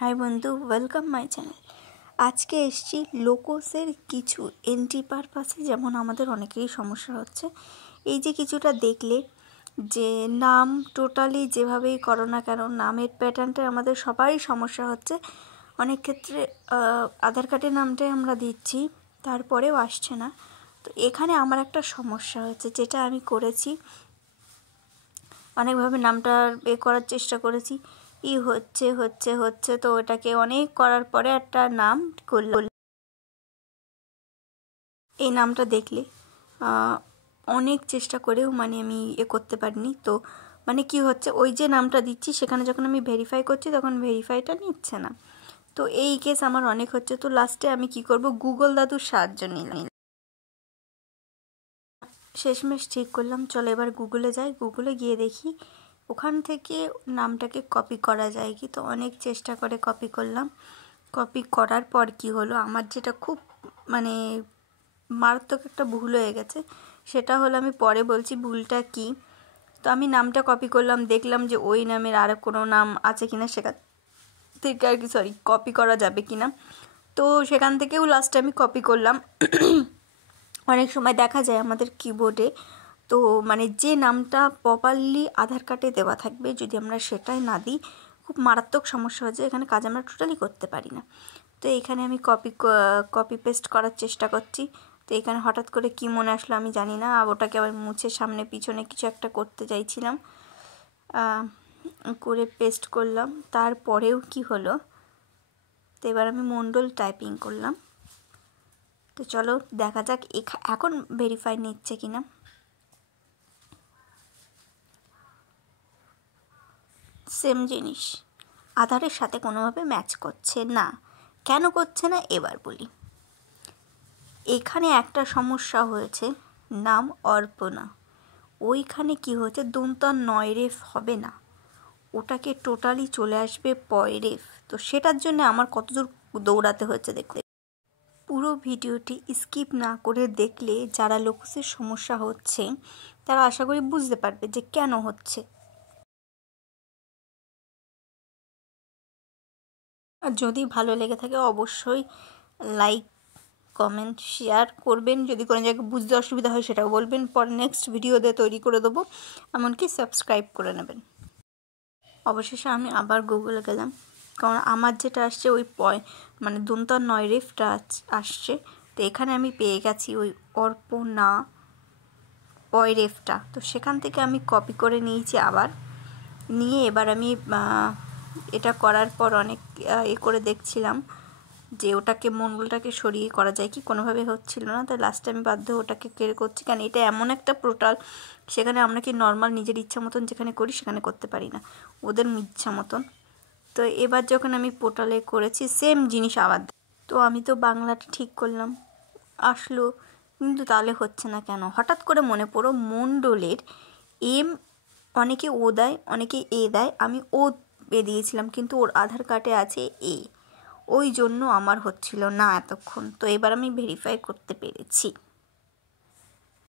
High বন্ধু, welcome my channel. আজকে এসছি লোকসের কিছু এন্ট্রি পারপাসে, যেমন আমাদের অনেকেরই সমস্যা হচ্ছে। এই যে কিছুটা দেখলে যে নাম টোটালি যেভাবেই করো না কেন, নামের প্যাটার্নটা আমাদের সবারই সমস্যা হচ্ছে। অনেক ক্ষেত্রে আধার কার্ডের নামটাই আমরা দিচ্ছি, তারপরেও আসছে না। তো এখানে আমার একটা সমস্যা হচ্ছে, যেটা আমি করেছি, অনেকভাবে নামটা করার চেষ্টা করেছি, হচ্ছে হচ্ছে হচ্ছে তো ওটাকে অনেক করার পরে একটা নাম করলাম। এই নামটা দেখলে অনেক চেষ্টা করেও আমি করতে পারিনি। তো কি হচ্ছে, ওই যে নামটা দিচ্ছি সেখানে যখন আমি ভেরিফাই করছি তখন ভেরিফাইটা নিচ্ছে না। তো এই কেস আমার অনেক হচ্ছে। তো লাস্টে আমি কি করব, গুগল দাদুর সাহায্য নিলাম। শেষমেশ ঠিক করলাম, চলো এবার গুগলে যাই। গুগলে গিয়ে দেখি ওখান থেকে নামটাকে কপি করা যায় কি। তো অনেক চেষ্টা করে কপি করলাম। কপি করার পর কি হলো, আমার যেটা খুব মারাত্মক একটা ভুল হয়ে গেছে, সেটা হলো, আমি পরে বলছি ভুলটা কি। তো আমি নামটা কপি করলাম, দেখলাম যে ওই নামের আর কোনো নাম আছে কিনা, সেখান থেকে আর কি কপি করা যাবে কিনা। তো সেখান থেকেও লাস্টে আমি কপি করলাম। অনেক সময় দেখা যায় আমাদের কিবোর্ডে, তো যে নামটা প্রপারলি আধার কার্ডে দেওয়া থাকবে, যদি আমরা সেটাই না দিই, খুব মারাত্মক সমস্যা হচ্ছে। এখানে কাজ আমরা টোটালি করতে পারি না। তো এখানে আমি কপি পেস্ট করার চেষ্টা করছি। তো এখানে হঠাৎ করে কি মনে আসলো আমি জানি না, ওটাকে আবার মুছে সামনে পিছনে কিছু একটা করতে চাইছিলাম, করে পেস্ট করলাম। তারপরেও কি হলো, তো এবার আমি মণ্ডল টাইপিং করলাম। তো চলো দেখা যাক এখন ভেরিফাই নিচ্ছে কিনা। সেম জিনিস আধারের সাথে কোনোভাবে ম্যাচ করছে না। কেন করছে না এবার বলি। এখানে একটা সমস্যা হয়েছে, নাম অর্পণা, ওইখানে কি হয়েছে, দন্তা নয় রেফ হবে না, ওটাকে টোটালি চলে আসবে পয়রেফ। তো সেটার জন্য আমার কতদূর দৌড়াতে হচ্ছে দেখতে। পুরো ভিডিওটি স্কিপ না করে দেখলে যারা লোকসের সমস্যা হচ্ছে তারা আশা করি বুঝতে পারবে যে কেন হচ্ছে। আর যদি ভালো লেগে থাকে অবশ্যই লাইক, কমেন্ট, শেয়ার করবেন। যদি কোনো জায়গায় বুঝতে অসুবিধা হয় সেটাও বলবেন, পরে নেক্সট ভিডিও দিয়ে তৈরি করে দেবো। এমনকি সাবস্ক্রাইব করে নেবেন। অবশেষে আমি আবার গুগলে গেলাম, কারণ আমার যেটা আসছে ওই দন্তা নয় রেফটা আসছে। তো এখানে আমি পেয়ে গেছি ওই অর্পণা পয়রেফটা। তো সেখান থেকে আমি কপি করে নিয়েছি আবার, নিয়ে এবার আমি এটা করার পর অনেক করে দেখছিলাম যে ওটাকে মণ্ডলটাকে সরিয়ে করা যায় কি, কোনোভাবে হচ্ছিল না। তাই লাস্টে আমি বাধ্য ওটাকে কেড়ে করছি, কারণ এটা এমন একটা পোর্টাল, সেখানে আমরা কি নর্মাল নিজের ইচ্ছা মতন যেখানে করি সেখানে করতে পারি না, ওদের ইচ্ছা মতন। তো এবার যখন আমি পোর্টালে করেছি সেম জিনিস আবার, তো আমি তো বাংলাটা ঠিক করলাম, আসলো, কিন্তু তাহলে হচ্ছে না কেন। হঠাৎ করে মনে পড়ো মণ্ডলের এম অনেকে ও দেয়, অনেকে এ দেয়, আমি ও দিয়েছিলাম, কিন্তু ওর আধার কার্ডে আছে এ, ওই জন্য আমার হচ্ছিল না এতক্ষণ। তো এবার আমি ভেরিফাই করতে পেরেছি।